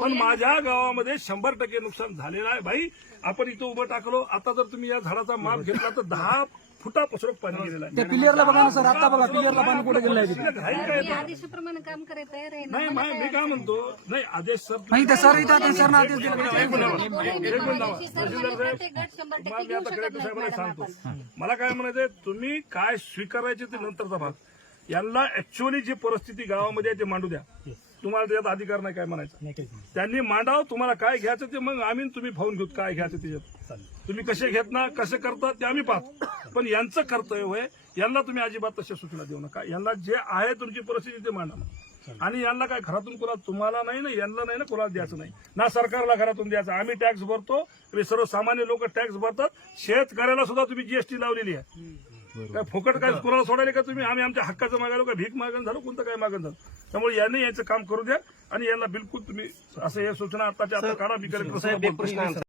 पण माझ्या गावामध्ये 100% नुकसान झालेलं आहे. भाई आपण इथं उभं टाकलो, आता जर तुम्ही या झाडाचा माप घेतला तर 10 फुटापासून पाणी गेलेलं आहे. त्या पिलियरला बघा ना सर, आता बघा पिलियरला पाणी कुठे गेलं आहे तिथे. घाई काय मी आदेशाप्रमाणे काम करायला तयार आहे ना. नाही मी काय म्हणतो, नाही आदेश सर नाही ते सर इथं सर ना आदेश दिला. एक मिनिट थांबा. तहसीलदार साहेब, प्रत्येक गट 100% तुम्हाला मी घेऊ आता शकत कलेक्टर नाही साहेबांना मॅडम सांगतो. आपण. मला काय म्हणायचंय, तुम्ही काय स्वीकारायचे ते नंतरचा भाग. यांना ऍक्च्युअली जी परिस्थिती गावामध्ये आहे ते मांडू द्या. तुम्हाला त्याच्यात अधिकार नाही काय म्हणायचं. त्यांनी मांडाव, तुम्हाला काय घ्यायचं ते मग आम्ही तुम्ही पाहून घेऊ काय घ्यायचं त्याच्यात. तुम्ही कसे घेत ना कसे करता ते आम्ही पाहतो. पण यांचं कर्तव्य होय, यांना तुम्ही अजिबात तशा सूचना देऊ नका. यांना जे आहे तुमची परिस्थिती ते मांडा. आणि यांना काय घरातून कोणाला, तुम्हाला नाही ना, यांना नाही ना, कोणाला द्यायचं नाही ना, सरकारला घरातून द्यायचं. आम्ही टॅक्स भरतो, सर्वसामान्य लोक टॅक्स भरतात. शेतकऱ्याला सुद्धा तुम्ही जीएसटी लावलेली आहे. काय फुकट काय कोणाला सोडायला का तुम्ही. आम्ही आमच्या हक्काचं मागायला का भीक मागण झालं, कोणतं काय मागण झालं. त्यामुळे यांनी याचं काम करू द्या आणि यांना बिलकुल तुम्ही असं हे सूचना आताच्या आता काढा. मी कलेक्टर साहेब